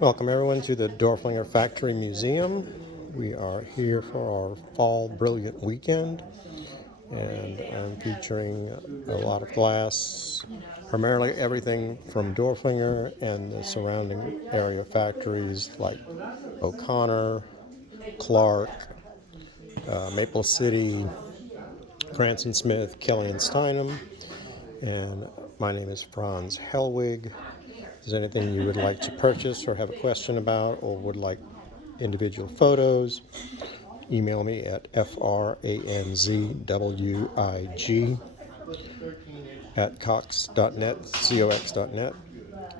Welcome everyone to the Dorflinger Factory Museum. We are here for our fall brilliant weekend, and I'm featuring a lot of glass, primarily everything from Dorflinger and the surrounding area factories like O'Connor, Clark, Maple City, Cranston Smith, Kelly and Steinem, and my name is Franz Hellwig. If there's anything you would like to purchase or have a question about or would like individual photos, email me at franzwig at cox.net,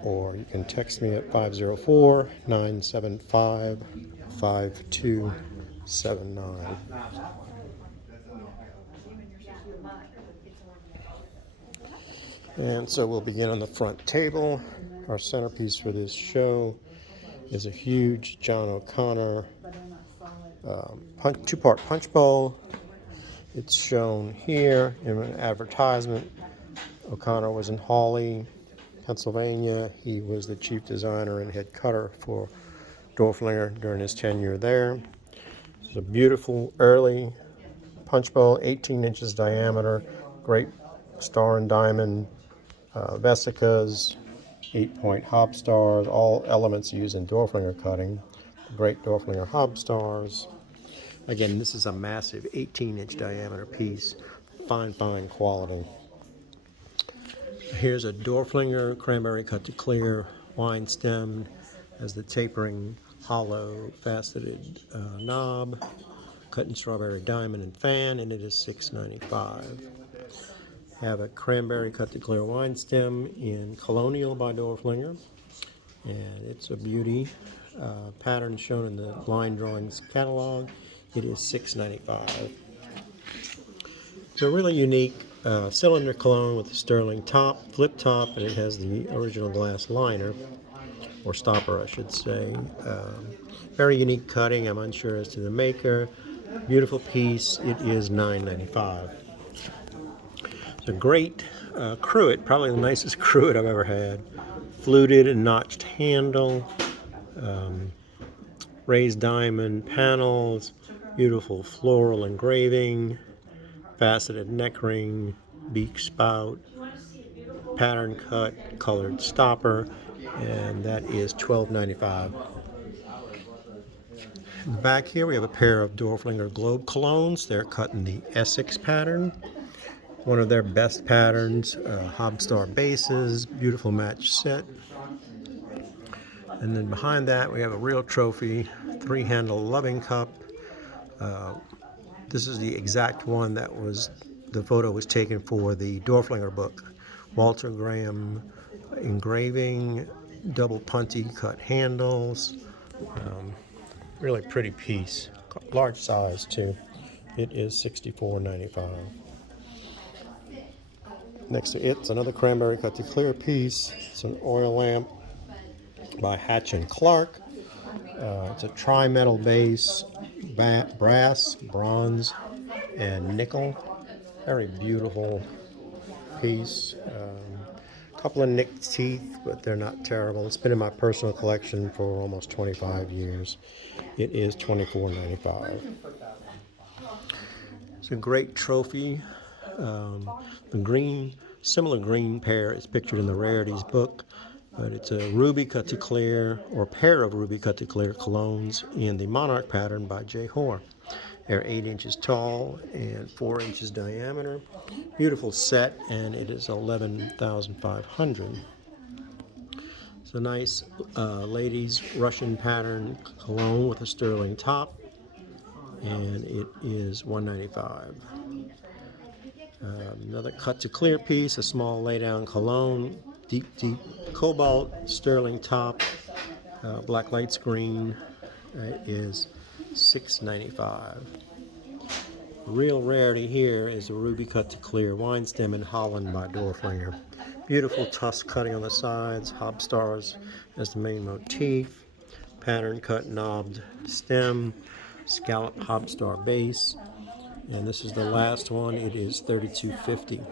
or you can text me at 504-975-5279. And so we'll begin on the front table. Our centerpiece for this show is a huge John O'Connor two-part punch bowl. It's shown here in an advertisement. O'Connor was in Hawley, Pennsylvania. He was the chief designer and head cutter for Dorflinger during his tenure there. It's a beautiful early punch bowl, 18 inches diameter, great star and diamond vesicas, 8-point hob stars, all elements used in Dorflinger cutting. Great Dorflinger hob stars. Again, this is a massive 18-inch diameter piece, fine quality. Here's a Dorflinger cranberry cut to clear wine stem, has the tapering hollow faceted knob, cut in strawberry diamond and fan, and it is $6.95. Have a cranberry cut to clear wine stem in Colonial by Dorflinger, and it's a beauty. Pattern shown in the line drawings catalog. It is $6.95. It's a really unique cylinder cologne with a sterling top, flip top, and it has the original glass liner, or stopper I should say. Very unique cutting. I'm unsure as to the maker. Beautiful piece. It is $9.95. It's a great cruet, probably the nicest cruet I've ever had. Fluted and notched handle, raised diamond panels, beautiful floral engraving, faceted neck ring, beak spout, pattern cut, colored stopper, and that is $12.95. In the back here we have a pair of Dorflinger Globe colognes. They're cut in the Essex pattern, one of their best patterns. Hobstar bases, beautiful match set. And then behind that we have a real trophy, 3-handle loving cup. This is the exact one that the photo was taken for the Dorflinger book. Walter Graham engraving, double punty cut handles. Really pretty piece, large size too. It is $64.95. Next to it's another cranberry cut to clear piece. It's an oil lamp by Hatch and Clark. It's a tri-metal base, brass, bronze, and nickel. Very beautiful piece. A couple of nicked teeth, but they're not terrible. It's been in my personal collection for almost 25 years. It is $24.95. It's a great trophy. The similar green pair is pictured in the Rarities book, but it's a ruby cut to clear, or pair of ruby cut to clear colognes in the Monarch pattern by J. Hoare. They're 8 inches tall and 4 inches diameter. Beautiful set, and it is $11,500. It's a nice ladies Russian pattern cologne with a sterling top, and it is $1.95. Another cut to clear piece, a small laydown cologne, deep cobalt sterling top, black light screen. Is $6.95. Real rarity here is a ruby cut to clear wine stem in Holland by Dorflinger. Beautiful tusk cutting on the sides, hob stars as the main motif, pattern cut knobbed stem, scallop hob star base, and this is the last one. It is $32.50.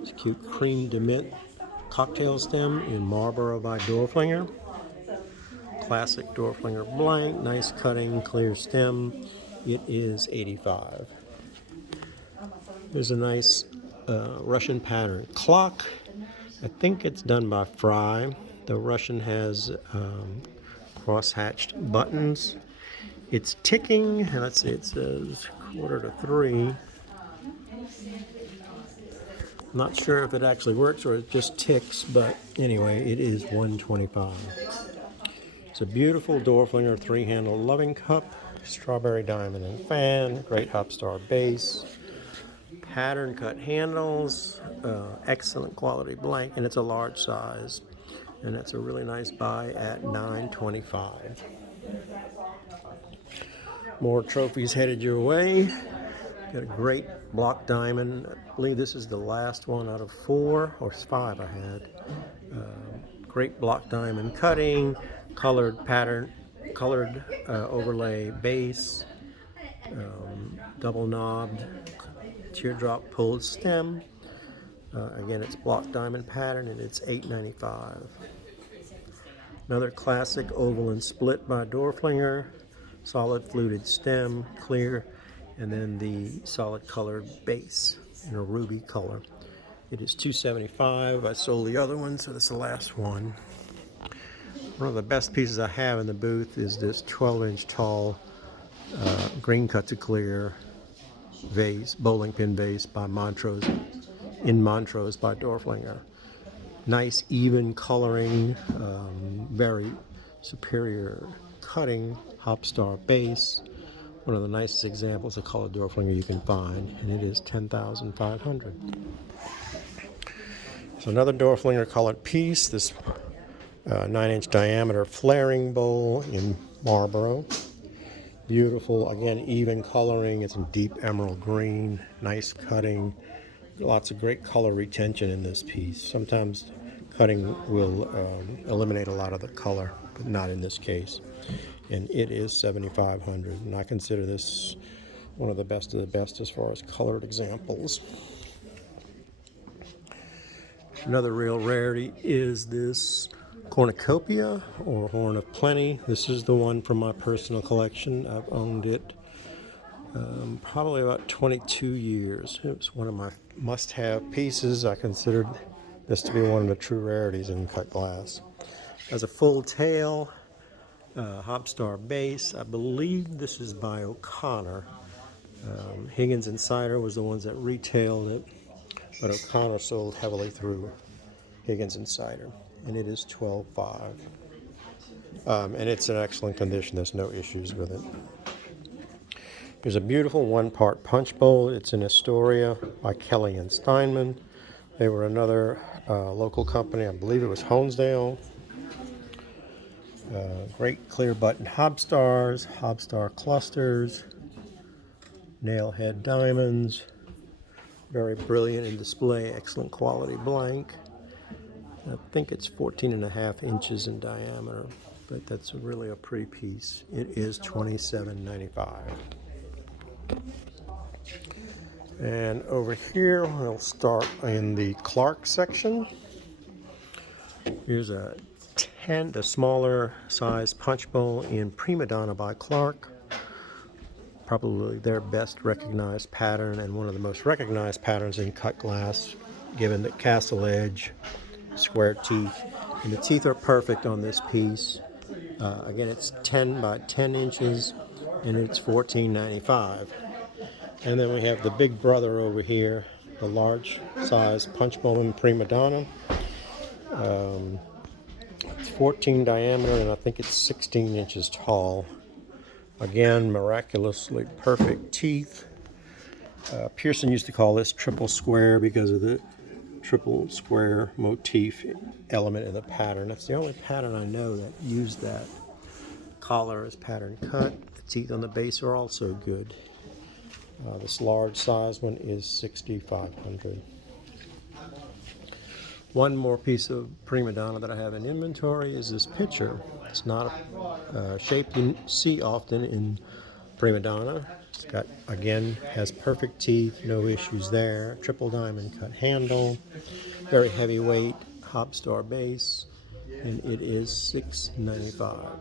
It's cute cream de mint cocktail stem in Marlboro by Dorflinger. Classic Dorflinger blank, nice cutting, clear stem. It is $85. There's a nice Russian pattern clock. I think it's done by Fry. The Russian has cross-hatched buttons. It's ticking. Let's see, it says 2:45. I'm not sure if it actually works or it just ticks, but anyway, it is $125. It's a beautiful Dorflinger three-handle loving cup, strawberry diamond and fan, great Hopstar base, pattern cut handles, excellent quality blank, and it's a large size. And it's a really nice buy at $9.25. More trophies headed your way. Got a great block diamond. I believe this is the last one out of 4 or 5 I had. Great block diamond cutting, colored pattern, colored overlay base, double knobbed teardrop pulled stem. Again, it's block diamond pattern and it's $8.95. Another classic oval and split by Dorflinger. Solid fluted stem, clear, and then the solid colored base in a ruby color. It is $2.75. I sold the other one, so this is the last one. One of the best pieces I have in the booth is this 12-inch tall green cut to clear vase, bowling pin vase by Montrose, in Montrose by Dorflinger. Nice even coloring, very superior cutting, Hopstar base. One of the nicest examples of colored Dorflinger you can find, and it is $10,500. So another Dorflinger colored piece, this 9-inch diameter flaring bowl in Marlboro. Beautiful, again, even coloring. It's in deep emerald green, nice cutting. Lots of great color retention in this piece. Sometimes cutting will eliminate a lot of the color, but not in this case. And it is $7,500, and I consider this one of the best as far as colored examples. Another real rarity is this cornucopia or horn of plenty. This is the one from my personal collection. I've owned it probably about 22 years. It was one of my must-have pieces. I considered this to be one of the true rarities in cut glass. Has a full tail, Hopstar base. I believe this is by O'Connor. Higgins and Cider was the ones that retailed it, but O'Connor sold heavily through Higgins and Cider, and it is $12.5. And it's in excellent condition. There's no issues with it. Here's a beautiful one-part punch bowl. It's in Astoria by Kelly and Steinman. They were another local company. I believe it was Honesdale. Great clear button Hopstars, Hopstar clusters, nail head diamonds. Very brilliant in display, excellent quality blank. I think it's 14.5 inches in diameter, but that's really a pretty piece. It is $27.95. And over here, we'll start in the Clark section. Here's the smaller size punch bowl in Prima Donna by Clark. Probably their best recognized pattern and one of the most recognized patterns in cut glass, given the castle edge, square teeth. And the teeth are perfect on this piece. Again, it's 10 by 10 inches, and it's $14.95. And then we have the big brother over here, the large size punch bowl in Prima Donna. It's 14 diameter, and I think it's 16 inches tall. Again, miraculously perfect teeth. Pearson used to call this triple square because of the triple square motif element in the pattern. That's the only pattern I know that used that. Collar is pattern cut. The teeth on the base are also good. This large size one is $6,500. One more piece of Prima Donna that I have in inventory is this pitcher. It's not a shape you see often in Prima Donna. It's got, again, has perfect teeth, no issues there. Triple diamond cut handle, very heavyweight top star base, and it is $6.95.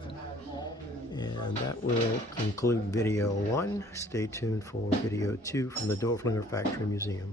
And that will conclude video 1. Stay tuned for video 2 from the Dorflinger Factory Museum.